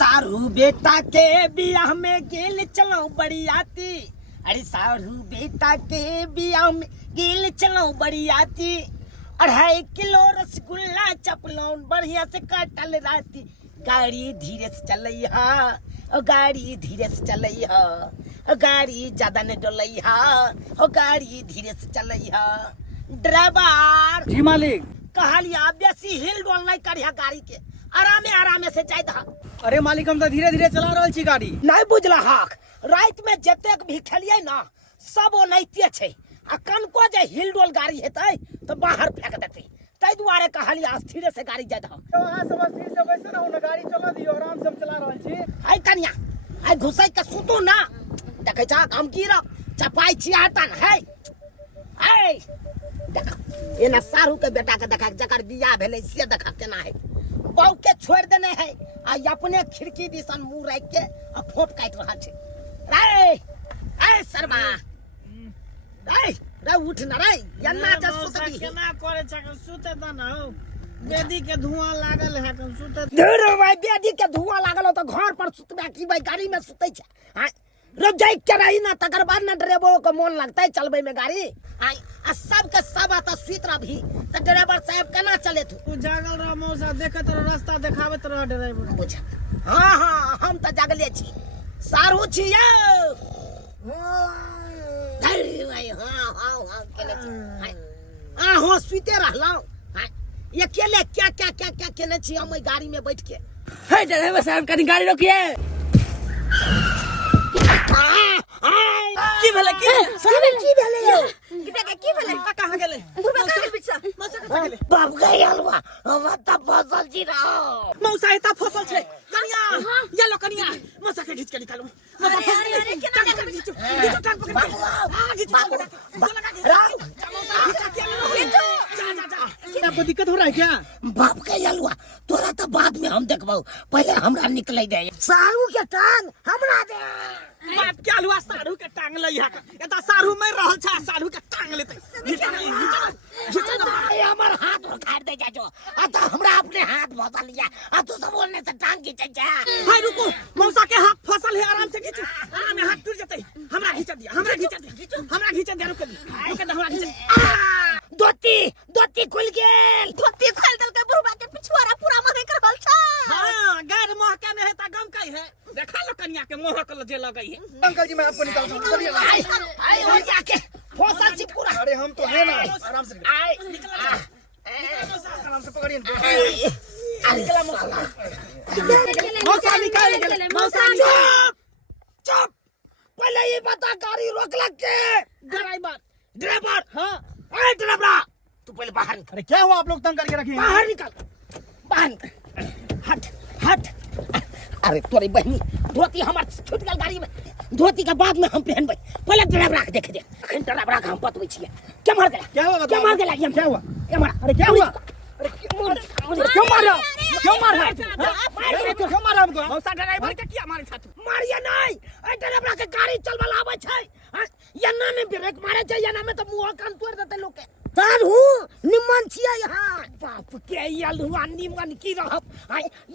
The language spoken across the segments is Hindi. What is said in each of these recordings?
सारू बेटा के बियाह में गेल चलो बड़ियाती। अरे सारू बेटा के बियाह में गेल चलो बड़ियाती। 2.5 किलो रसगुल्ला चपलौन बढ़िया से कटल राती। गाड़ी धीरे से चलैहा, गाड़ी धीरे से चलैहा, गाड़ी ज्यादा नहीं डोलैहा, गाड़ी धीरे से चलैहा। ड्राइवर जी मालिक। कहलिया बेसी हिल डोल नहीं करिया गाड़ी के, आरामे आरामे से जाय दहा। अरे मालिक हम तो धीरे धीरे चला रहल छी गाड़ी। नहीं बुझला हाक, रात में जतेक भी खेलिए ना सब ओनाहिते छै। आ कनको जे हिल डोल गाड़ी हेतै तो बाहर फेंक देतै। तै दुआरे कहलिया धीरे से गाड़ी जाय दहा। तो अहाँ सब स्थिर से बैसे रहू ना, गाड़ी चला दियो, आराम से हम चला रहल छी। हाय कन्या, हाय घुसै के सुतू ना। देखै छा हम गिरब चपाई छियातन है। हाय देख एना सारू के बेटा के देखा जकर बियाह भेलै से देखा केना है। बहू के छोड़ देने है आ अपने खिड़की दिसन मुंह राख के आ फोट काट रहा छै। रे ए शर्मा, रे उठ ना रे, यन्ना जा सुतबी केना करे छ सुते त न हो। बेदी के धुआं लागल है कम सुते। धुर भाई बेदी के धुआं लागल हो तो घर पर सुतबे की भाई गाड़ी में सुतै छै। हां रो जाई के रही ना तकर बाद ना ड्राइवर को मन लगतै चलबे में गाड़ी। हां आ सब के सब आता सुत रही त ड्राइवर साहब केना चले तू जागल रह मौसा, देखत रह रास्ता देखावत रह ड्राइवर। बुझ हां हां हम त जागले छी। सारू छी यौ। अरे भाई हां हां हां केले छी। हां हो सुते रहलौ। हां अकेले क्या क्या क्या क्या केने छी हम गाड़ी में बैठ के। हे ड्राइवर साहब कनी गाड़ी रोकिए। की भेले की भेले यौ? की भेले कहां गेले मौसा कहां गेले? बाप गई हलवा हम त फसल छी रहो। मौसा एता फसल छै कनिया। ये लो कनिया मौसा के खींच के निकालो। मौसा फसल अरे केना कर खींचो खींचो टांग पकड़ के। हां खींचो लगा के मौसा खींचा के खींचो। जा जा जा आपको दिक्कत हो रहा है क्या? बाप के हलवा तोरा तो बाद में हम देखबो, पहले हमरा निकलै दे। सारू के टांग हमरा दे। बाप के हलवा सारू के टांग लइहा एता सारू में रहल छ, सारू के टांग लेते। हमर हाथ उखाड़ दे जाजो। आ तो हमरा अपने हाथ फसल लिया आ तू सब बोलने से टांग खींचे जा। भाई रुको, मौसा के हाथ फसल है, आराम से खींचो। आराम में हाथ टूट जतई। हमरा खींच दिया, हमरा खींच दिया, हमरा खींच दिया। रुक दे हमरा खींच। दोती खुल गेल। दोती खोल दल के बुढ़बा के पिछुआरा पूरा महे कर बल छ। हां गैर मोह के नहीं है त गम कई है। देखा लो कन्या के मोह के जे लगई है। अंकल जी मैं आपको निकालता हूं, चलिए। आई हो जाके फसल छी पूरा। अरे हम तो है ना, आराम से आई निकल आराम से पकड़िए। निकला मौसा निकाल गेले। मौसा चुप। पहले ये बता गाड़ी रोक लग के। ड्राइवर हां ए ड्राइवर तू पहले बाहर निकल। अरे क्या हुआ, आप लोग तंग करके रखे हैं? बाहर निकल, बाहर निकल। हट हट। अरे तोरी बहनी धोती हमार छूट गेल गाड़ी में। धोती के बाद में हम पहनबै, पहले ड्राइवर के देख दे। अखन ड्राइवर के हम बतबै छियै। क्या मार गेला? क्या हुआ? क्या मार गेला? क्या हुआ? क्या मार? अरे क्या हुआ? अरे क्यों मार रहा? क्यों मार रहा है? क्यों मार रहा हमको? मौसा ड्राइवर के किया मारे छातू? मारिया नहीं। ए ड्राइवर के गाड़ी चलबल आबै छै। यन्ना में ब्रेक मारे छै, यन्ना में तो मुंह कान तोड़ देते लोग के। सारू निमन छियै यहाँ। बाप के यलुआ निमन की रहब।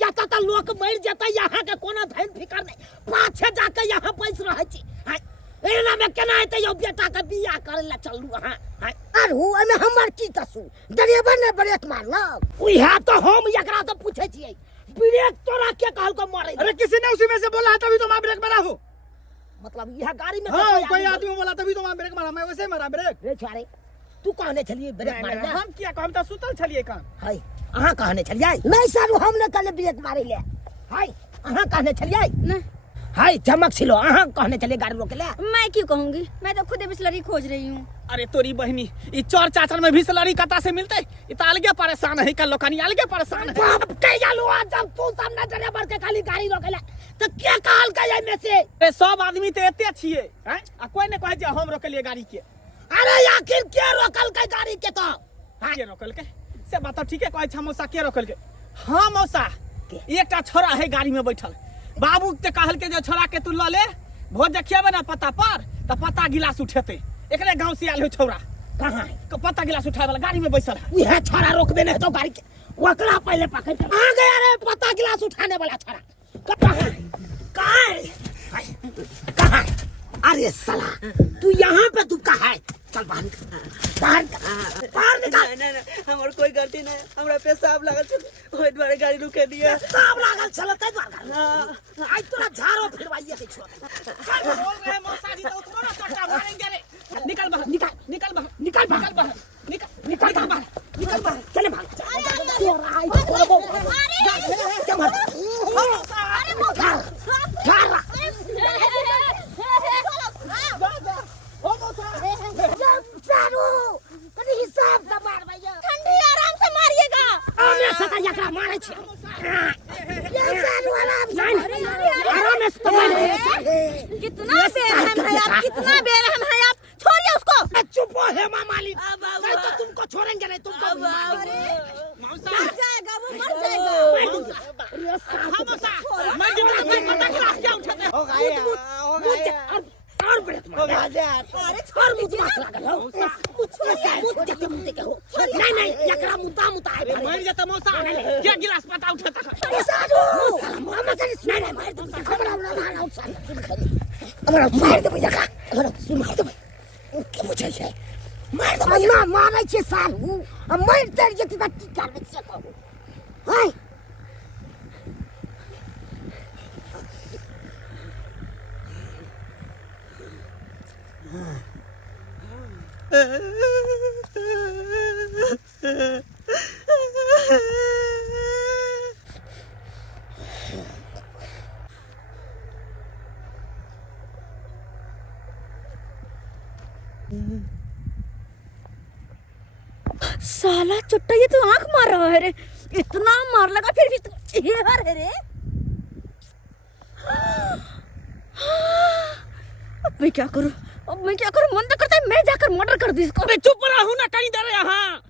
या त लोग मर जेतै, यहाँ के कोनो धैन फिकर नहीं। पाछे जाके यहाँ बैस रहै छी। एना में केना हेतै यौ बेटा के बियाह करे ला चलू अहाँ। अरहु एमे हमर की कसूर? ड्राइवर ने ब्रेक मारलक। उहा तो हम एकरा से पूछै छियै, ब्रेक तोरा के कहल को मारे? अरे किसी ने उसी में से बोला है तभी तो मैं ब्रेक मारा हूँ। मतलब यह गाड़ी में हाँ कोई आदमी बोला तभी तो मैं ब्रेक मारा, मैं वैसे मारा ब्रेक। रे छाड़े तू कहने चलिए ब्रेक मारे? हम किया हम त सुतल छलिए काम। हाय अहाँ कहने चलिए? नहीं सारू हम ने कल ब्रेक मारे ले। हाय अहाँ कहने चलिए? नहीं। हाय चमक छिलो अहाँ कहने चलिए गाड़ी रोके ले? मैं क्यों कहूंगी, मैं तो खुद बिस्लरी खोज रही हूँ। अरे तोरी बहनी ई चोर चाचर में बिस्लरी कता से मिलते? ई त अलगे परेशान है कल लोकनी, अलगे परेशान है। बाप के जालू जब तू सामने ड्राइवर के खाली गाड़ी रोके ले तो क्या कहल के में से? ए सब आदमी त एते छिए हैं आ कोई ने कहे जे हम रोकलिए गाड़ी के। अरे आखिर के रोकल के गाड़ी के? तो के रोकल के से बात ठीक है कहे छ मौसा के रोकल के? हां मौसा एकटा छोरा है गाड़ी में बैठल, बाबू के कहल के जे छोरा के तू ल ले भोज देखिएबे ना पता पर त पता गिलास उठेते। एकरे गांव से आल हो छोरा। कहां है? पता गिलास उठाए वाला गाड़ी में बैसल है। यह छोरा रोकबे नहीं तो गाड़ी के ओकरा पहले पकड़ के आ गया रे। पता गिलास उठाने वाला छोरा कहाँ है? अरे साला तू यहाँ पे तू कहाँ है? चल बाहर निकाल। नहीं हमार कोई गलती नहीं, हमरा पेशाब लागल छे, ओइ द्वारे गाड़ी रुके दिया। पेशाब लागल छल तै द्वारे आज तोरा झाड़ो फिरवाइए के छोड़। बोल रहे मौसा जी तो तुम्हारा चट्टा मारेंगे रे। निकल बाहर, निकल बाहर, निकल बाहर, निकल बाहर। निकल बाहर, चले भाग। तोरा आई तो बोल क्या मार? सारू कनी हिसाब से मार भैया। ठंडी आराम से मारिएगा। आने से त एकरा मारै छी। ये सारू आराम से आराम से मारे। कितना बेरहम है आप, कितना बेरहम है आप। छोड़िए उसको। चुप हो हेमा मालिक, नहीं तो तुमको छोड़ेंगे नहीं, तुमको भी मारेंगे। मौसा मर जाएगा वो, मर जाएगा। मौसा मैं पता क्लास क्या उठाते हो गया और ब्रेक मार। अरे और मुझे मार लगा हो। मुझे जते मुझे के हो। नहीं एकरा मुता है। मर जाता मौसा। क्या गिलास पता उठाता है? सारू मामा से नहीं मार दो। खबर मार मार दे भैया का। सुन मार दे के मुझे है मार दे भैया। मारै छे सारू, अब मार दे जते तक की करबे से कहू। हाय साला चुट्टा ये तो आंख मार रहा है रे। इतना मार लगा फिर भी तू ये है रे। अब मैं क्या करूं, मन तो करता है मैं जाकर मर्डर कर दूं इसको। अबे चुप रहो ना, कहीं डरे यहाँ।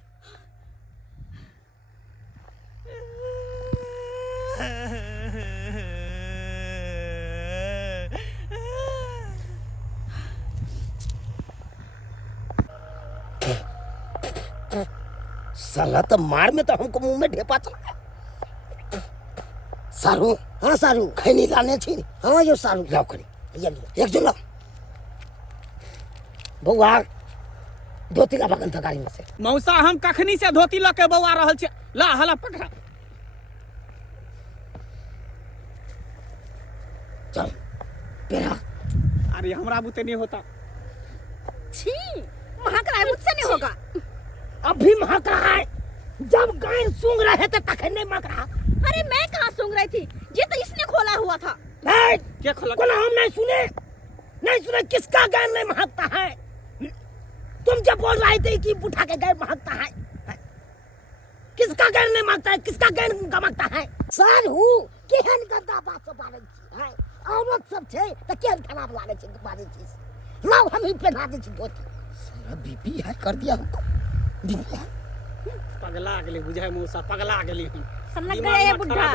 साला तो मार में तो हमको मुंह में ढेपा चला। सारू, हाँ सारू खैनी लाने छी। हाँ यो सारू लाओ करी ये एक जो लाओ। बउआ धोती का बगन था गाड़ी में से। मौसा हम कखनी से धोती लके बउआ रहल छी। ला हला पकड़ा। चल पेरा। अरे हमरा बुते नहीं होता। छी महक रहा है, मुझसे नहीं होगा। अभी महक रहा है, जब गाय सूंघ रहे थे तक नहीं महक रहा। अरे मैं कहाँ सूंघ रही थी, ये तो इसने खोला हुआ था। नहीं क्या खोला? बोला हम नहीं सुने किसका गाय नहीं महकता है। तुम जब बोल रहे थे कि उठा के गाय महकता है, किसका गाय नहीं महकता है, किसका गाय गमकता है। सारू केहन गंदा बात सब बारे छी है। औरत सब छे त केहन खराब लागे छे बारे छी। लाओ हम ही पहना दे छी धोती। सारा बीपी है कर दिया हमको। बीपी है पगला गेली बुझाय मौसा, पगला गेली हम। समझ गए ये बुढ़ा।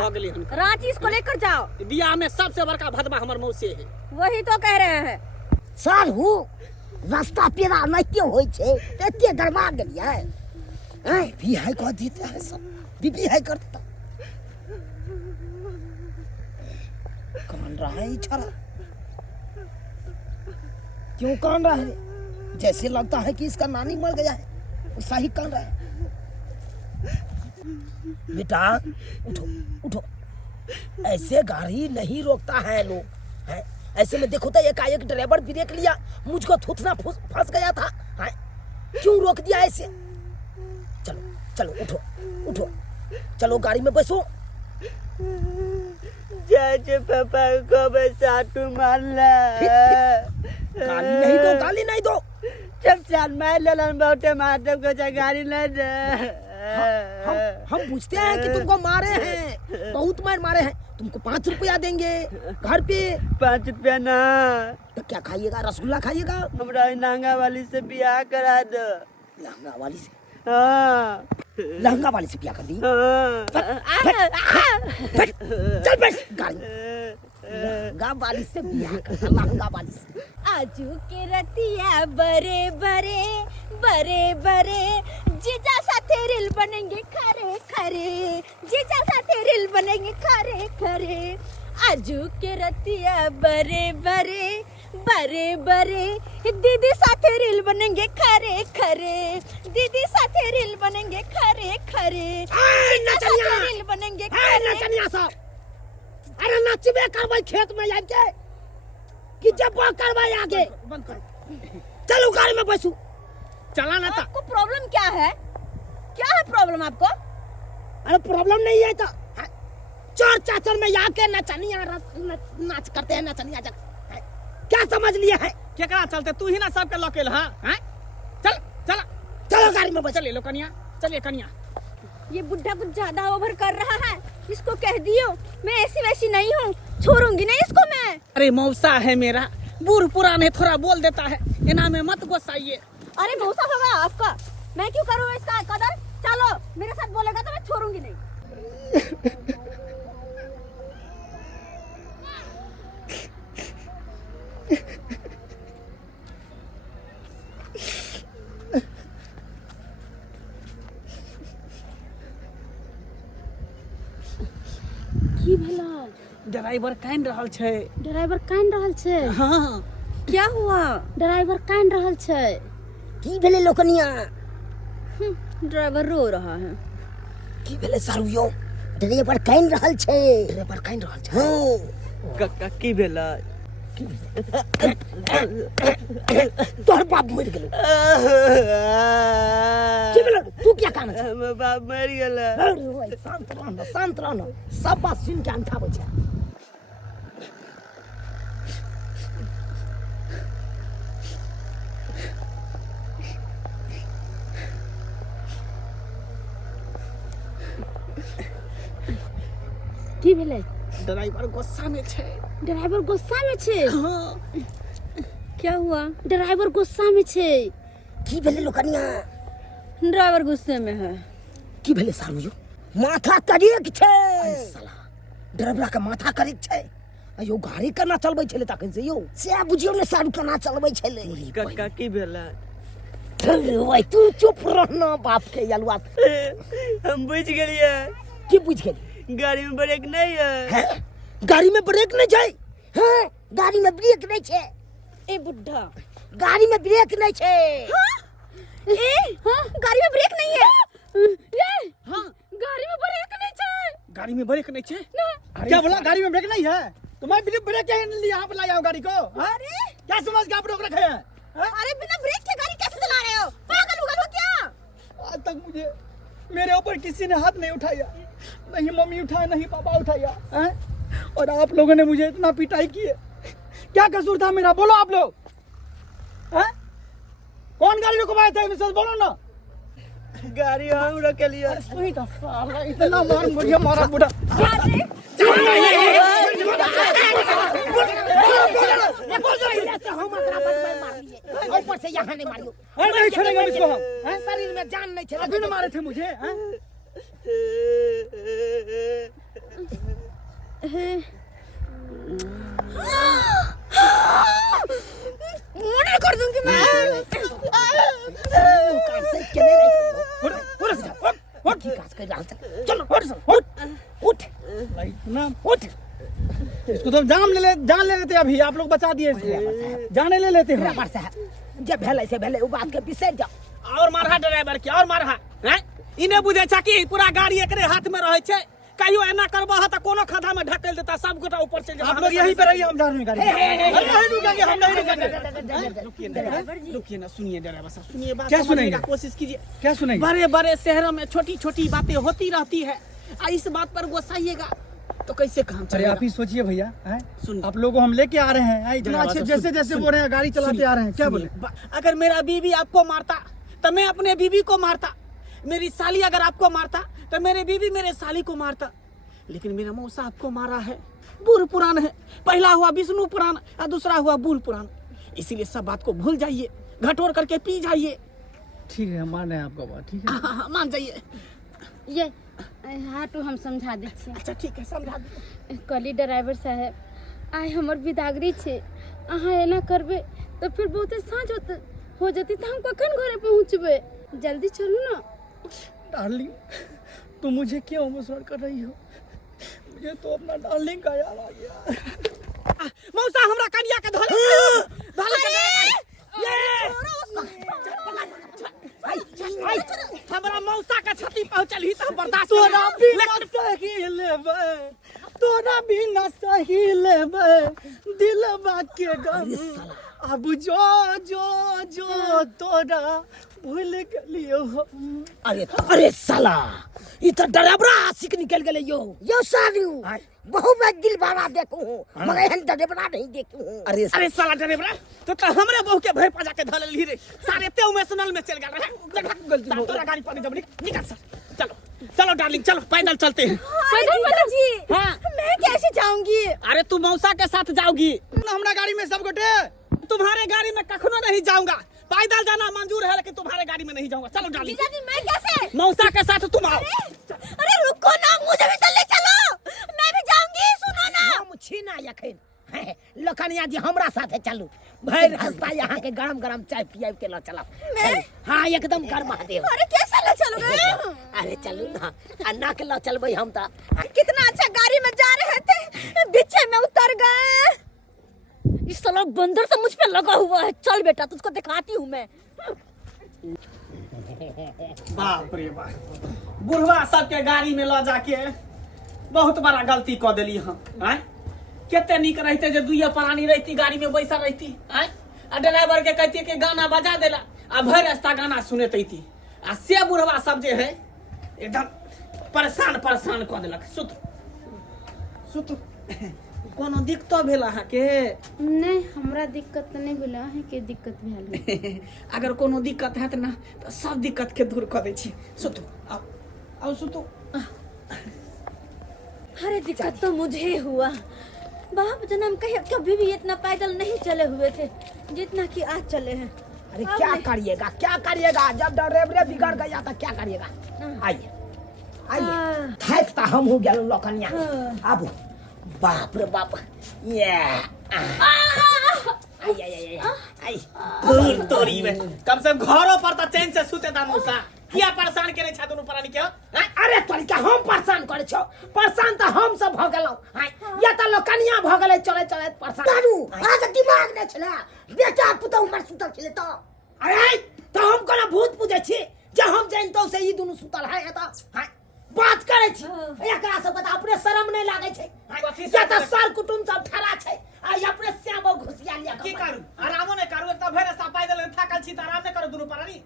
रांची इसको लेकर जाओ। बियाह में सबसे बड़का भदवा हमर मौसी है। वही तो कह रहे हैं। सारू रास्ता पेरा नहीं होय छे त एते गरमा गेलियै। बीपी है कह देते हैं सब, बीपी है कर देता। कान रहा है ये छरा, क्यों कान रहा है? जैसे लगता है कि इसका नानी मर गया है, वैसा ही कान रहा है। बेटा उठो उठो, ऐसे गाड़ी नहीं रोकता है लोग है। ऐसे में देखो तो एकाएक ड्राइवर ब्रेक लिया, मुझको थूथना फंस गया था है? क्यों रोक दिया ऐसे? चलो चलो उठो उठो, चलो गाड़ी में बैसो। चाचा पापा को साटू मारला। गाली नहीं दो, गाली नहीं दो। जब चार मार लेलन बहुते मारते को गाड़ी नहीं दे। हम पूछते हैं कि तुमको मारे हैं, बहुत मारे हैं, तुमको 5 रुपया देंगे घर पे। 5 रुपया ना, तो क्या खाइएगा? रसगुल्ला खाइएगा? हमरा लहंगा वाली से ब्याह करा दो। लहंगा वाली से? हाँ लहंगा वाली से ब्याह कर दी? हाँ। चल बैठ गाड़ी में। लहंगा वाली से ब्याह कर, लहंगा वाली से। आजू के रतिया बरे बरे बरे बरे, जीजा साथे रिल बनेंगे खरे खरे, जीजा साथे रिल बनेंगे खरे खरे। आजू के रतिया बरे बरे बरे बरे दीदी साथे रील बनेंगे खरे खरे दीदी साथे रील बनेंगे खरे खरे नचनिया रील बनेंगे नचनिया सब अरे नचबे करबै खेत में आके कि जब करबै आगे बंद करो चलो गाड़ी में बैसू चला ना था आपको प्रॉब्लम क्या है प्रॉब्लम आपको? अरे प्रॉब्लम नहीं है तो चोर चाचर में आके नचनिया नाच करते हैं नचनिया जग क्या समझ लिया है? केकरा चलते तू ही ना सबके लकेल हां हैं चल चला चलो गाड़ी में बैठ चलिए लो कन्या चलिए कन्या ये बुढ़ा कुछ ज्यादा ओवर कर रहा है, इसको कह दियो मैं ऐसी वैसी नहीं हूँ, छोड़ूंगी नहीं इसको मैं। अरे मौसा है मेरा बूढ़ पुरान है थोड़ा बोल देता है इना में मत गुस्साइए। अरे मौसा होगा आपका, मैं क्यों करूँ इसका कदर? चलो मेरे साथ बोलेगा तो मैं छोड़ूंगी नहीं। की भला ड्राइवर कान रहल छे। ड्राइवर कान रहल छे? हाँ क्या हुआ? ड्राइवर कान रहल छे? की भेले लोकनिया? ड्राइवर रो रहा है। की भेले सारुयो? ड्राइवर कान रहल छे। ड्राइवर कान रहल छे। हां कक्का की भेला? तोहर बाप मर गेलो। की भेले? तू क्या काम है? हमर बाप मर गेला। अरे शांत रहना सब बात सुन के अंठाबै छै। की भेले? ड्राइवर गुस्सा में छे। ड्राइवर गुस्सा में छे? हाँ क्या हुआ? ड्राइवर गुस्सा में छे। की भेले लोकनिया? ड्राइवर गुस्से में है। की भेले सारुयो? माथा करिक छै। साला ड्राइवर के माथा करिक छै। अयो गाड़ी केना चलबै छले तखन से यो से बुझियो ने सारू केना चलबै छले। कक्का की भेला? अरे भाई तू चुप रहना बाप के यलवा। हम बुझ गेलिए। की बुझ गेली? गाड़ी में ब्रेक नहीं है। हैं? गाड़ी में ब्रेक नहीं छै? हैं? गाड़ी में ब्रेक नहीं छै। ए बुढ़ा, गाड़ी में ब्रेक नहीं छै। गाड़ी में ब्रेक नहीं है। ये हाँ गाड़ी में ब्रेक नहीं है। गाड़ी में ब्रेक नहीं छे। अरे क्या बोला गाड़ी में ब्रेक नहीं है? तो मैं बिना ब्रेक के यहाँ पे लाया हूँ गाड़ी को। हाँ? अरे क्या समझ के आप रोक रखे हैं? हाँ? अरे बिना ब्रेक के गाड़ी कैसे चला रहे हो? पागल उगल हो क्या? आज तक मुझे मेरे ऊपर किसी ने हाथ नहीं उठाया, नहीं मम्मी उठाया नहीं पापा उठाया हैं? और आप लोगों ने मुझे इतना पिटाई की है। क्या कसूर था मेरा? बोलो आप लोग हैं? कौन गाड़ी रुकवाए थे? सच बोलो ना। गाड़ी हम रोक लिए। वही तो साला इतना मार मुझे मारा बुढ़ा। ऊपर से यहाँ नहीं मारियो। अरे नहीं छोड़ेंगे इसको हम हैं? शरीर में जान नहीं अभी न मारे थे मुझे हैं? मर्डर कर दूंगी मैं। चलो उठ उठ। इसको तो जान ले लेते अभी। आप लोग बचा दिए इसको, जाने ले लेते हैं। ड्राइवर साहब जब भेले से भेले उ बात के बिसर जाओ। और मारहा ड्राइवर के और मारहा हैं? इने बुझे छ कि पूरा गाड़ी एकरे हाथ में रहे छे। कहियो एना करबो ह त कोनो खड्डा में ढकेल देता, सब गोटा ऊपर चल जाता। आप लोग यहीं पे रहिए, हम जा रहे हैं गाड़ी। अरे नहीं रुकेंगे, हम नहीं रुकेंगे। रुकिए ना, सुनिए ड्राइवर साहब, सुनिए बात क्या समझने सुनेंगे? का कोशिश कीजिए। क्या सुनेंगे? बड़े बड़े शहरों में छोटी छोटी बातें होती रहती है, इस बात पर गुस्साइएगा तो कैसे काम अरे चलेगा? आप ही सोचिए भैया, सुनिए। आप लोगों को हम लेके आ रहे हैं इतना ड्राइवर अच्छे, साहब, जैसे सुनिए, जैसे बोल रहे हैं गाड़ी चलाते आ रहे हैं। क्या बोले? अगर मेरा बीवी आपको मारता तो मैं अपने बीवी को मारता, मेरी साली अगर आपको मारता तो मेरे बीवी मेरे साली को मारता, लेकिन मेरा मौसा आपको मारा है। बूढ़ पुराण है, पहला हुआ विष्णु पुराण और दूसरा हुआ बूढ़ पुराण। इसीलिए सब बात को भूल जाइए, घटोर करके पी जाइए। ठीक है, हम मान रहे हैं आपका बात। ठीक है, हाँ, मान जाइए। ये हाटू हम समझा दै छियै। अच्छा ठीक है, समझा दो। कहली ड्राइवर साहब आइ हमर बिदागरी छै, अहाँ एना करबै तो फिर बहुते साँझ हो जेतै तो हम कखन घरे पहुँचबै? जल्दी चलू ना। डार्लिंग तुम मुझे क्यों इमोशनल कर रही हो? मुझे तो अपना डार्लिंग का याद आ गया। मौसा हमरा कनिया के धोले हमरा मौसा के क्षति पहुंचल ही तो बर्दाश्त तोरा भी ना सही लेबे, तोरा भी ना सही लेबे दिलवा के गम। अब जो जो जो तोरा भूल गलियो। अरे अरे साला ई तो डरावरा आशिक निकल गेले यो सारू बहुत बार दिल बाबा देखू हूं मगर एहन डरावरा नहीं देखू हूं। अरे साला ड्राइवर तो हमरे बहू के भय पजा के धल ली रे सारे ते इमोशनल में चल गया। तोरा गाड़ी पर जब निकल सर चलो चलो डार्लिंग चलो पैदल चलते हैं। पैदल जी हाँ मैं कैसे जाऊंगी? अरे तू मौसा के साथ जाओगी, हमरा गाड़ी में सब गोटे। तुम्हारे गाड़ी में कखनो नहीं जाऊंगा, पैदल जाना मंजूर है लेकिन तुम्हारे गाड़ी में नहीं जाऊंगा। चलो डार्लिंग जीजा जी मैं कैसे? मौसा के साथ तुम आओ। अरे रुको ना, मुझे भी चलने चलो, मैं भी जाऊंगी। सुनो ना, हम छीना यखन लोकनिया जी हमरा साथे चलू भाई रास्ता यहाँ के गरम गरम चाय पियाब के लो चला। हाँ एकदम गरमा देव। अरे कैसे ले चलोगे? अरे चलू ना अन्ना के लो चलबे हम तो। कितना अच्छा गाड़ी में जा रहे थे, बीचे में उतर गए। इस साला बंदर तो मुझ पे लगा हुआ है। चल बेटा तुझको दिखाती हूँ मैं। बाप रे बाप, बुढ़वा सबके गाड़ी में ला जाके बहुत बड़ा गलती कर दिली हम। केते निक रहते जे दुइया प्राणी रहती गाड़ी में बैसा रहती। आ ड्राइवर के कहती कि गाना बजा देला आ भर रास्ता गाना सुनेती थी। आ से बुढ़वा सब जे है एकदम परेशान परेशान कर देलक। सुत सुत कोनो दिक्कत भेल अहाँ के? नहीं हमरा दिक्कत नहीं भेल, अहीं के दिक्कत भेल। अगर कोनो दिक्कत है ना तो सब दिक्कत के दूर कर दै छी। सुतू आओ आओ सुतू। अरे दिक्कत तो मुझे हुआ। बाप जन्म कभी भी इतना पैदल नहीं चले हुए थे जितना कि आज चले हैं। अरे क्या करिएगा जब ड्राइवर बिगड़ गया तो क्या करिएगा। आइए आइए थक तो हम हो गया लोकनिया। अब बाप रे बाप ये दूर तोरी में कम से कम घरों पर तो चैन से सुते दा मौसा। क्या परेशान करे छा दोनों प्राणी के? अरे तोरी क्या हम परेशान करे छो? परेशान तो हम सब भ गेलौ। या त लोकनिया भ गेलै चले चले परेशान। दारू आज दिमाग नै छला बेटा पुतौ मर सुतल छले तो। अरे तो हम कोना भूत पूजे छी जे हम जानतो से ई दुनु सुतल है एता बात करे छी। एकरा सब के अपने शर्म नै लागे छै। या त सर कुटुम सब ठरा छै आ अपने श्यामो घुसिया लिया की करू? आरामो नै करू, एक त भर रास्ता पैदल थाकल छी त आराम नै करू दोनों प्राणी।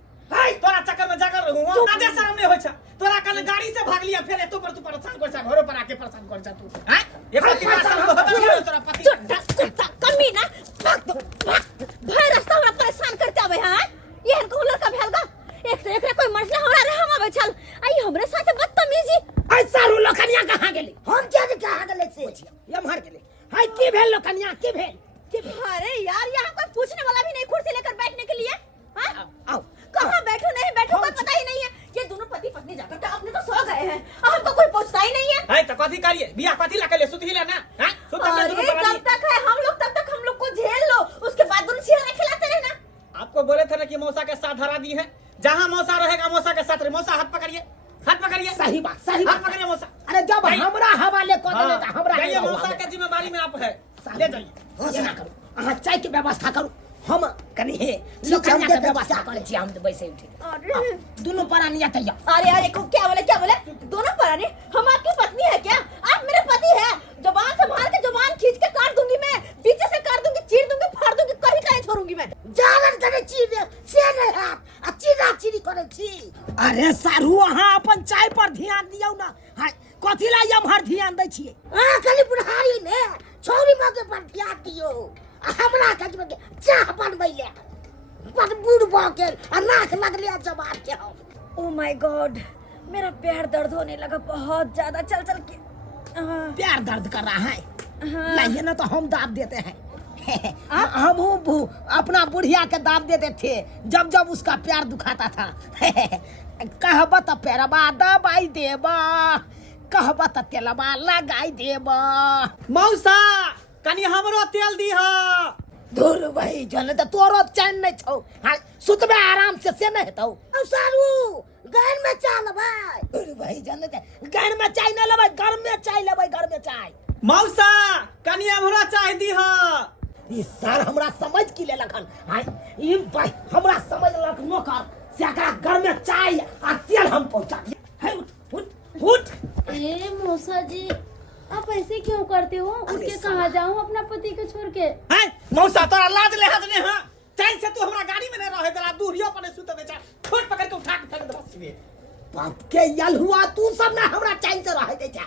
तोरा चक्कर में जाकर रहूं आजे शर्म नहीं होय छ। तोरा कल गाड़ी से भाग लिया फिर एतो पर तू परेशान कर छ, घरो पर आके परेशान कर छ तू। एक परेशान हो तोरा पति कुत्ता कमी ना भाग दो भाई रास्ता हमरा परेशान करते आवे है। ये हन को लड़का भेलगा एक तो एकरा कोई मसला हमरा रे हम आवे चल आई हमरे साथे बदतमीजी। आई सारू लोकनिया कहां गेली? हम क्या जे कहां गेले से ये मार गेले। हाय की भेल लोकनिया की भेल? अरे यार यहाँ कोई पूछने वाला भी नहीं कुर्सी लेकर बैठने के लिए। आओ कहाँ बैठो नहीं बैठो कोई पता ही नहीं है। ये दोनों पति पत्नी जाकर तो अपने तो सो गए हैं, हमको कोई पूछता ही नहीं है। है तो कथी करिए? बियाह कथी ला के ले? सुत ही ले ना। हां सुत ले दोनों अरे प्राणी। जब तक है हम लोग तब तक हम लोग को झेल लो, उसके बाद दोनों सियारा खिलाते रहना। आपको बोले थे ना कि मौसा के साथ धरा दी है। जहां मौसा रहेगा मौसा के साथ रहे। मौसा हाथ पकड़िए, हाथ पकड़िए। सही बात हाथ पकड़िए मौसा। अरे जब हमरा हवाले कर देले त हमरा जाइए मौसा के जिम्मेदारी में आप है, ले जाइए। घोषणा करू अहाँ चाय के व्यवस्था करू। हम कनी हे लोकनिया के व्यवस्था करे छी। हम तो बैसे उठे अरे दोनों प्राणी आते जा। अरे क्या बोले दोनों प्राणी? हम आपकी पत्नी है क्या? आप मेरे पति है। जुबान संभाल के जुबान खींच के काट दूंगी मैं, पीछे से काट दूंगी, चीर दूंगी, फाड़ दूंगी, कहीं कहीं छोड़ूंगी मैं। जानन करे चीर से नहीं है आ चीरा चीरी करे छी। अरे सारू अहाँ अपन चाय पर ध्यान दियौ ना। हाय कथि ला यमहर ध्यान दै छियै? खाली बुढ़ारी ने छोरी मगे पर ध्यान दियौ। हमरा कजमे के चाह बनबै ले पर बूढ़ भ गेल आ नाक लगले जवाब के हम। ओह माय गॉड मेरा पैर दर्द होने लगा बहुत ज्यादा। चल चल के पैर दर्द कर रहा है? नहीं ना तो हम दाब देते हैं। हम अपना बुढ़िया के दाब देते थे जब जब उसका पैर दुखाता था। कहबा तो पैरबा दबाई देबा, कहबा तो तेलबा लगाई देबा। मौसा कनी हमरो तेल दी ह। दूर भाई जने तो तोरो चैन नहीं छौ। हां सुतबे आराम से नहीं हेतौ सारू घर में चाय लेबै अरे भाई जाने घर में चाय न लेबै घर में चाय लेबै घर में चाय मौसा कनी हमरा चाय दीह ई सर हमरा समझ की ले लखन हाय ई भाई हमरा समझ लक नौकर से एकरा घर में चाय आ तेल हम पहुंचा दिए है उठ ए मौसा जी आप ऐसे क्यों करते हो? उठ के कहाँ जाऊँ अपना पति को छोड़ के? हैं मौसा तोरा लाज ले हाथ ने हां चैन से तू हमरा गाड़ी में न रहे तेरा दूरियो पर सुते दे छोट पकड़ के उठा के फेंक दे बस में बाप के यल हुआ तू सब ना हमरा चैन से रहे दे जा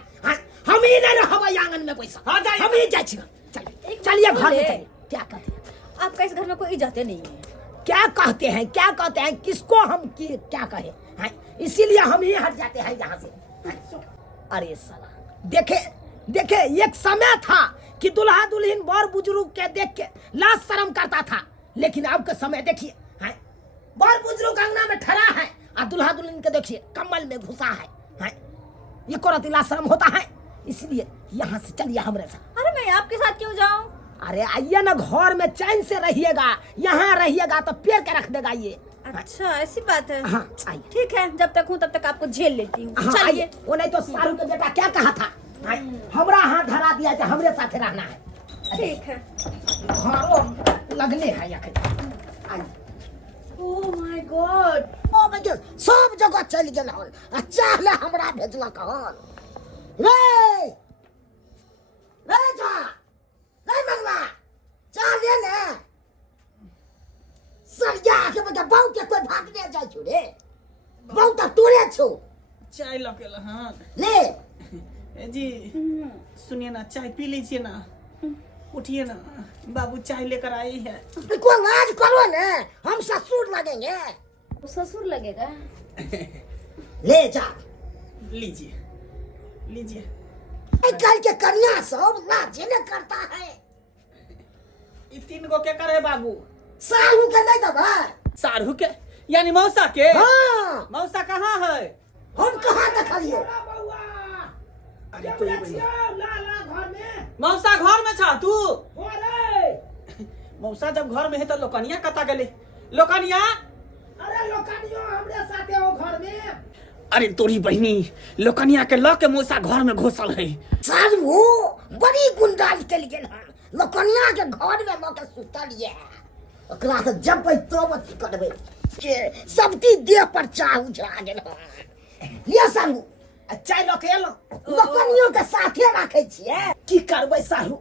हम ही नहीं रहबै आंगन में पैसा हां जाइए हम ही जाय छी चलिए घर में चलिए क्या कहते हैं आपका इस घर में कोई इज्जत नहीं है। क्या कहते हैं किसको हम क्या कहे हैं इसीलिए हम ही हट जाते हैं यहाँ से अरे साला देखे एक समय था कि दुल्हा दुल्हन बड़ बुजुर्ग के देख के लाज शर्म करता था लेकिन अब के समय देखिए हैं बड़ बुजुर्ग अंगना में ठहरा है और दुल्हा दुल्हन के देखिए कमल में घुसा है ये को लाज शर्म होता है इसलिए यहाँ से चलिए हमरे साथ। अरे मैं आपके साथ क्यों जाऊं? अरे आइए ना घर में चैन से रहिएगा यहाँ रहिएगा तो पेड़ के रख देगा ये अच्छा ऐसी बात है। हाँ आइए ठीक है जब तक हूँ तब तक आपको झेल लेती हूँ। हाँ, चलिए। आइए। वो नहीं तो सारू के बेटा क्या कहा था हमरा हाथ धरा दिया कि हमरे साथ रहना है ठीक है। घरों लगने हैं या oh my God oh my God सब जगह चल गेल हन आ चाहले हमरा भेजलक हन रे जा नहीं मंगला चल ले ने सरिया के बता बहु के कोई भागने जाय छु रे बहु त तोरे छु चाय लकेल हां ले ए जी सुनिए ना चाय पी लीजिए ना उठिए ना बाबू चाय लेकर आए हैं कोई लाज करो ना हम ससुर लगेंगे वो ससुर लगेगा? ले जा लीजिए कल के कन्या सब लाज न करता है ई तीन गो के करे बाबू साहू के नहीं दबा सारू के यानी मौसा के हाँ मौसा कहाँ है हम कहाँ देखलिए अरे तो ये मौसा घर में छा तू मौसा जब घर में है तो लोकनिया कता गेले लोकनिया अरे लोकनियो हमरे साथे हो घर में अरे तोरी बहनी लोकनिया के ल के मौसा घर में घुसल है साधु बड़ी गुंडाल के लिए लोकनिया के घर में मके सुतल ये ओकरा से जब तब अथी करबे के सबती देह पर चाह उछला गेल ये साधु चाय लके एलो लोकनियो के साथे राखे छिए की करबै साधु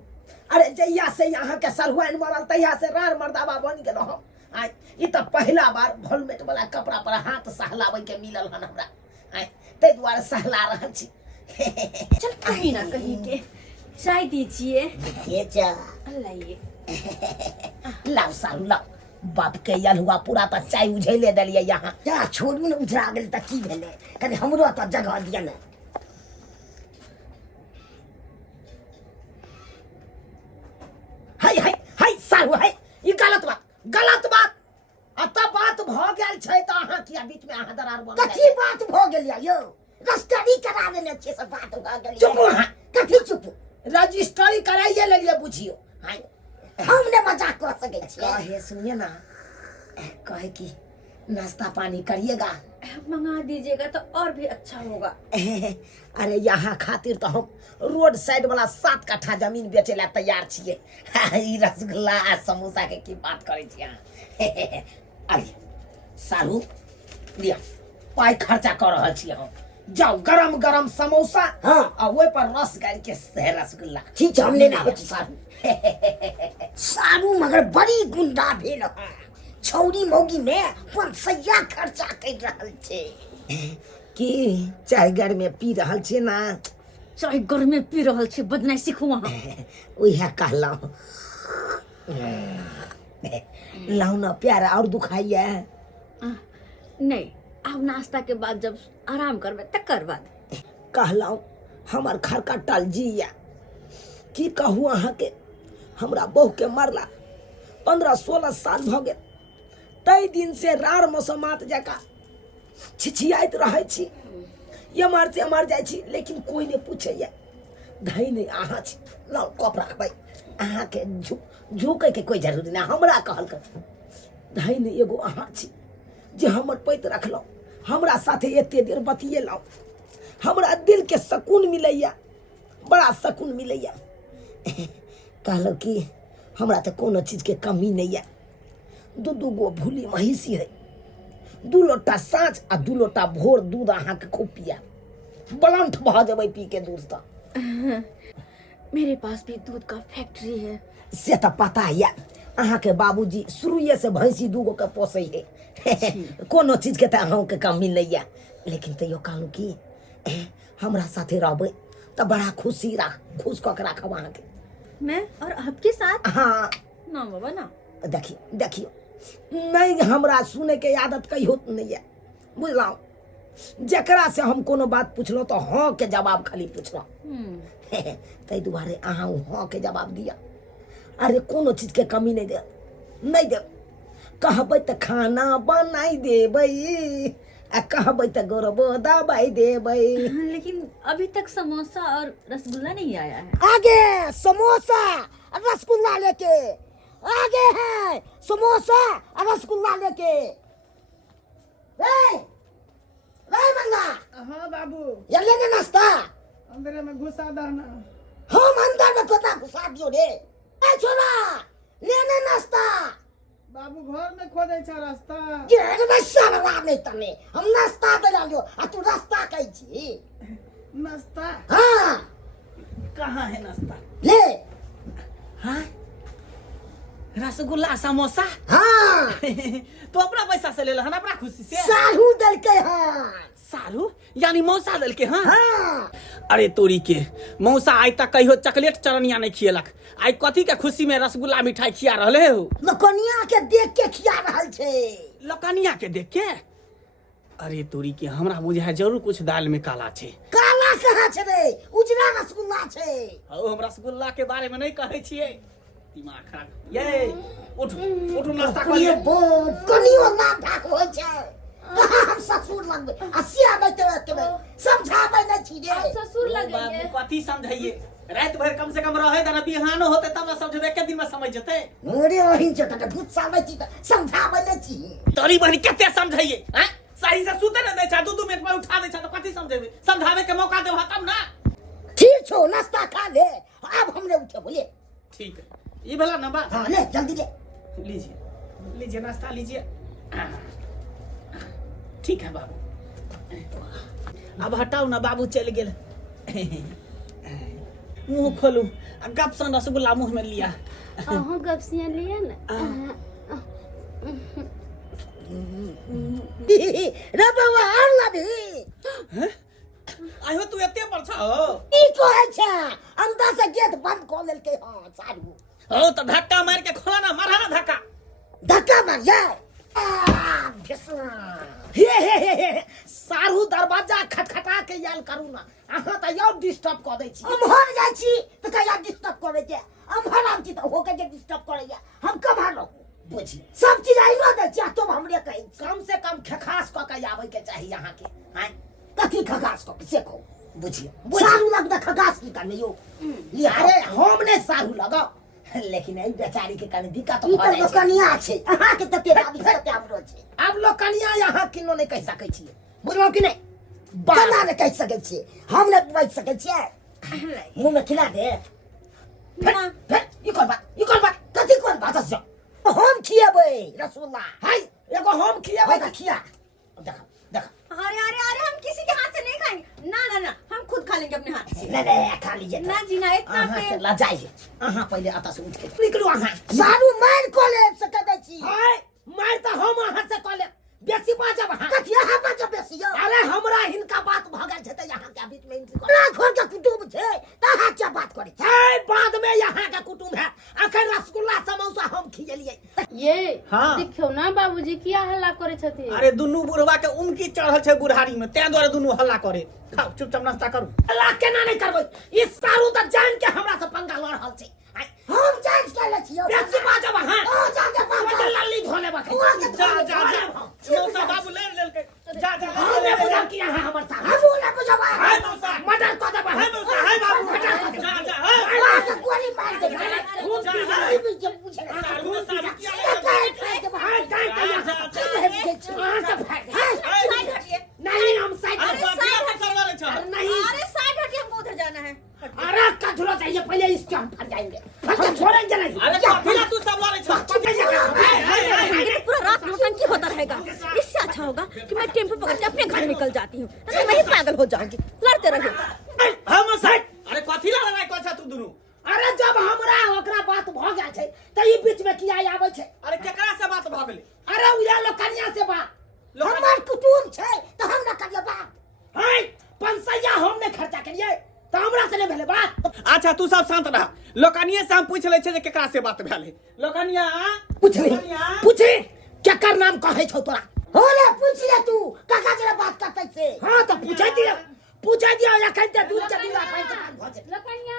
अरे जइया से यहाँ के सरहुआइन मरल तहिया से रार मर्दाबा बन गेल हम आई ई त पहला बार भोलमेट वाला कपड़ा पर हाथ सहलावे के मिलल हन हमरा आई ते द्वारा सहला रहल छी चल कहीं ना कहीं के चाय दीजिए। ये जा लाइए। लाओ सारू लाओ बाप के यल हुआ पूरा त चाय उझैले देलिए यहाँ जा छोड़ू न उझरा गेल त की भेले कनी हमरो त जगह दिया न हाय सारू हाय ई गलत बात अत बात भ गेल छै त अहाँ किया बीच में अहाँ दरार बोल कथी बात भ गेल यो रजिस्ट्री करा देने छियै सब बात भ गेल चुप कथी चुप रजिस्ट्री कराइए लेलिए बुझियो हाय हमने मजाक कर सके छियै कहे सुनिए ना कहे कि नाश्ता पानी करिएगा मंगा दीजिएगा तो और भी अच्छा होगा। अरे यहाँ खातिर तो हम रोड साइड वाला 7 कट्ठा जमीन बेचे ला तैयार छिए ई रसगुल्ला आ समोसा के की बात करे छियै अरे सारू लिया पाई खर्चा कर रहल छियै हम जाओ गरम गरम समोसा हाँ और वो पर रस गाल के रसगुल्ला ठीक हम लेना हो सारू सारू मगर बड़ी गुंडा भेल छौरी मौगी में पंसैया खर्चा कर रहल छे की चाय घर में पी रहल छे ना चाय घर में पी रहल छे बदनाई सीखू वहां ओहे कहला लाओ ना प्यारा और दुखाइए नहीं अब नाश्ता के बाद जब आराम करबे तकर बाद कहलाऊ हमर घर का टल जिया की कहू अहाँ के हमरा बहू के मरला 15-16 साल भ गेल तई दिन से रार मौसमात जका छिछियाइत रहे छी एमर से एमर जाइ छी लेकिन कोई ने पूछैया धई नहीं अहाँ छी लाओ कप रखबै अहाँ के झुकै के कोई जरूरी ना हमरा कहल कर धैन एगो अहाँ छी जे हमर पैत रखलहुँ, हमरा साथे एते देर बतिएलहुँ, हमरा दिल के सकून मिलैया, बड़ा सकून मिलैया। कहलहुँ कि हमरा तो कोनो चीज के कमी नहीं है। दू गो भूली महिषी है, 2 लोटा साँझ आ 2 लोटा भोर दूध अहाँ के खूब पिया, बलंठ भऽ जेबै पी के दूध। तो मेरे पास भी दूध का फैक्ट्री है। से तो पता है, अहाँ के बाबूजी शुरुए से भैंसी 2 गो के पोसे है। कोनो चीज के तो अहाँ के कमी नहीं है। लेकिन तैयो कहलहुँ कि हमरा साथे रहबै तो बड़ा खुश कऽ के राखब अहाँ के। मैं और आपके साथ? हाँ ना बाबा ना। देखियो नहीं, हमरा सुने के आदत कहियो नहीं है, बुझलहुँ। जकरा से हम कोनो बात पूछलहुँ तो हाँ के जवाब खाली पूछलहुँ। ताहि दुआरे अहाँ हाँ के जवाब दिया। अरे कोनो चीज के कमी नहीं दे, कहबै तो खाना बनाई देबै, आ कहबै तो गोरबो दबाई देबै। लेकिन अभी तक समोसा और रसगुल्ला नहीं आया है। आगे समोसा रसगुल्ला लेके, आगे है समोसा रसगुल्ला लेके। मंगा हाँ बाबू, ये लेने नाश्ता अंदर में घुसा देना। हम अंदर में खोता घुसा दियो रे। ए छोरा लेने नाश्ता। बाबू घर में खोदे छ रास्ता। ये नाश्ता वाला नहीं तने, हम नाश्ता दे लियो आ तू रास्ता कहै छी। नाश्ता हाँ कहाँ है नाश्ता? ले। हाँ रसगुल्ला समोसा। हाँ तो अपना पैसा से ले ला, अपना खुशी से। साहू दल के। हाँ सारू यानी मौसा दल के। हाँ हाँ अरे तोरी के मौसा आई तक कहियो चॉकलेट चरनिया नहीं खियलक, आई कथी के खुशी में रसगुल्ला मिठाई खिया रहले हो? लकनिया के देख के खिया रहल छे। लकनिया के देख के? अरे तोरी के हमरा बुझाय जरूर कुछ दाल में काला छे। काला कहाँ छे रे, उजरा रसगुल्ला छे। ओ हम रसगुल्ला के बारे में नहीं कहै छियै, दिमाग खराब। ये उठू नाश्ता कर ये ले। कनियो ना ढाक हो छे। कहाँ हम ससुर लगबे, असिया बैठे समझाबै नहीं छी रे। आप ससुर लगेंगे। बाबू कथी समझाइए, रात भर कम से कम रहे देना, बिहानो होते तब ना समझबे, के दिन में समझ जते। मोरे वही जत गुस्सा में छी त समझाबै नहीं छी। तोरी बहन केते समझाइए? हैं सही से सुते न दे छ, 2 मिनट में उठा दे छ, तो कथी समझेबे? समझावे के मौका देबो तब ना। ठीक छो, नाश्ता खा ले, अब हमरे उठे बोले। ठीक है, ये भला ना बात। हां ले जल्दी ले। लीजिए नाश्ता लीजिए। ठीक है बाबू, अब हटाओ ना, बाबू चल गेल। मुंह खोलू, गप सन रसगुल्ला मुंह में लिया। अहाँ गपसियाँ लिए ना। रे बाबा और लभी आयो तू एते पर छ हो? की कहै छै? अंदर से गेट बंद क लेल के। हां सारू हो तो धक्का मार के खोला ना, मारा ना धक्का। धक्का मार जाए। हे सारू दरवाजा खटखटा के याल करू ना, अहाँ त यौ डिस्टर्ब क दै छी। हम हर जाइ छी त कहिया डिस्टर्ब करे के, हम हराम छी त होके जे डिस्टर्ब करैया, हम कब हरौ बुझी। सब चीज आइलो दै छी, तुम हमरे कहि कम से कम खखास क के आबै के चाही अहाँ के। हैं कथी खखास क के से कहू, बुझियो। सारू लग त खखास की करने यो। अरे हम ने सारू लगाओ, लेकिन आई बेचारी के कने दिक्कत भ जाय छै। लोकनिया छै अहाँ के त तेरा दिक्कत ते हमरो छै। अब लोकनिया यहाँ किनो नहीं कह सकै छी, बुझलो कि नहीं? केना नहीं कह सकै छी, हम नहीं बैठ सकै छियै। मुंह में खिला दे ना। ई कोन बात कथी कोन बात छै? हम खिएबै रसगुल्ला, हाय एगो हम खिएबै त खिया। देख अरे हम किसी के हाथ से नहीं खाएंगे। ना हम खुद खा लेंगे अपने हाथ से। नहीं खा लीजिए ना जी ना, इतना अहाँ से पे लजाइए। अहाँ पहले अता से उठ के निकलू। अहाँ सारू मार को ले सकै दै छी। हाय मार त हम अहाँ से को ले, बेसी बाजब अहाँ। कथी अहाँ बाजब बेसी यौ? अरे हमरा हिनका बात भ गेल छै त यहाँ के बीच में इनकी ना घर के कुटुम छै त अहाँ क्या बात करै छी? हाय बाद में यहाँ के कुटुम है, अखन रसगुल्ला समोसा हम खिएलिए। ये हाँ। देखियो ना बाबूजी किया हल्ला करे छथिन। अरे दुनू बुढ़वा के उमकी चढ़ल छै बुढ़ारी में, ते द्वारे दुनू हल्ला करे। खाओ चुपचाप नाश्ता करू। अल्लाह केना नहीं करबै? ई सारू त जान के हमरा से पंगा ल रहल छै। हम जान के ले छियो, बेसी बाजब अहाँ। ओ जाके बाजब लल्ली धोले बा। जा मौसा बाबू ले के जा हम ने बुझा कि अहाँ हमर साथ हम ने बुझब। हाय मौसा, मर्डर क देब। हाय मौसा, हाय बाबू, जा अल्लाह से गोली मार दे। खूब जा। नहीं बुझे पूछे। सारू सारू किया ले? हाय नहीं अरे कथी ला तू सब लड़े छ ये तो पूरा रात नौटंकी होता रहेगा। इससे अच्छा होगा कि मैं टेम्पो पकड़ के अपने घर निकल जाती हूँ, नहीं तो मैं ही पागल हो जाऊंगी। लड़ते रहो। हम साइड अरे कथी ला लड़ाई कर छ तू दुनु अरे जब हमरा ओकरा बात भ गेल छै त ई बीच में किया आबै छै? अरे केकरा से बात भ गेलै अरे उया लोग कन्या से बात हमर कुटुम छै त हम न करिए बात है। पंसैया हम ने खर्चा करिए त हमरा से ने भेले बात। अच्छा तू सब शांत रह लोकनिये से हम पूछ ले छै जे केकरा से बात भेलै लोकनिया पूछ ले पूछे केकर नाम कहै छौ तोरा? हो ले पूछ ले तू काका जरा बात करतै से। हां त पूछै दिया या कहते दूध के दिला पैंच भ जे लोकनिया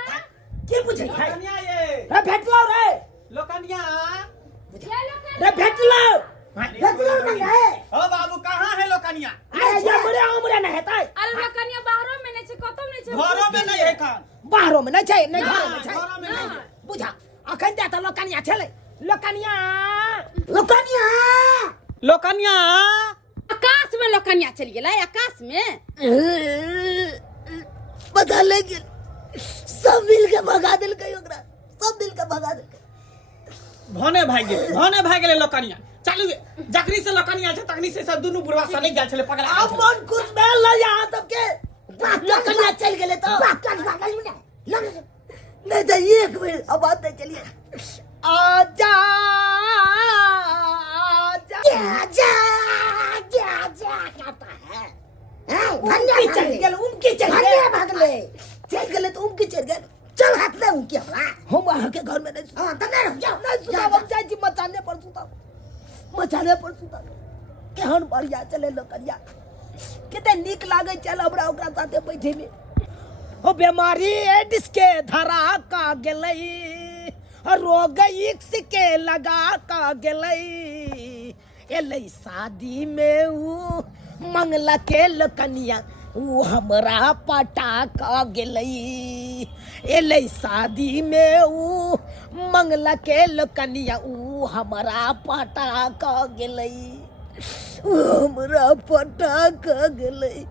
के पूछै है? लोकनिया ये रे भेटलो रे लोकनिया ये लोकनिया रे भेटलो नहीं है। ओ बाबू कहाँ है लोकनिया अरे ये हमरे हमरे नहीं हेतै। अरे लोकनिया बाहरो में नहीं छे कतौ नहीं छे घरों में नहीं है खान बाहरो में नहीं छै नहीं ना, घर में छै। घरों में नहीं है। बुझा अखन त लोकनिया छले लोकनिया लोकनिया लोकनिया आकाश में लोकनिया चल गेला, आकाश में पता लगे सब मिल के भगा दिल के ओकरा, सब मिल के भगा दिल के भने भाग गेले लोकनिया चलू जकरी से लोकनिया छै तकनी से सब दुनु बुढ़वा सने गेल छले पकड़ा अब मन कुछ भेल ल यहां तक के लोकनिया चल गेले तो बाकन भागल नहीं तो एक मिनट अब बात नहीं चलिए आजा आजा आजा कहता है भन्ने चल गेल उनके चल गेल भागले चल गेले तो उनके चल गेल चल हाथ ले उनके हम वहां के घर में नहीं। हां त नहीं जा नहीं सुता हम जाई छी मचाने पर सुता केहन बढ़िया चले लोकनिया कते नीक लागे चल हमरा ओकरा साथे बैठे में। ओ बीमारी एड्स के धरा का गेलई रोग एक्स के लगा का गेलई एलै शादी में ऊ मंगला के लोकनिया ऊ हमरा पटा का गेलई एलै शादी में ऊ मंगला के लोकनिया ऊ हमरा पटा का गेलई हमरा पटा का गेलई